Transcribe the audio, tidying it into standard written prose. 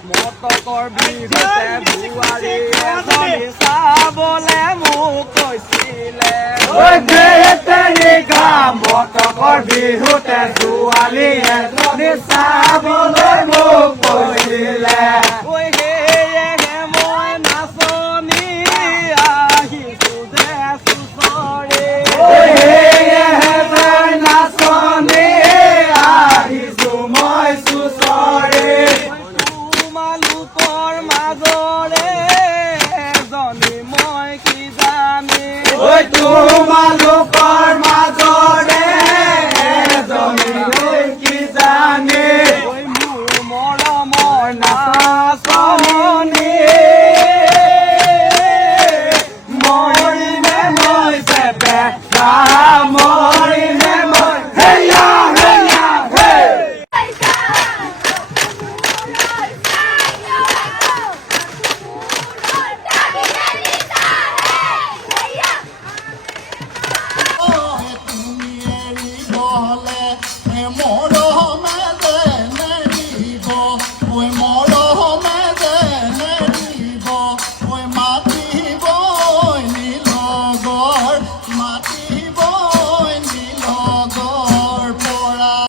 মটকৰ বিহুতে বোৱাৰী এজনী চাবলে মোক কৈছিলে মটকৰ বিহুতে ছোৱালী এজনী চাবলৈ মোক কৈছিলে সেয়েহে মই নাচনী আহিছো যে চুচৰি সেয়েহে মই নাচনী আহিছো মই চুচৰি তোমালোকৰ মাজৰে এজনী মই কি জানি তোমালোকৰ মাজৰে এজনী মই কি জানি মোৰ মৰমৰ নাচ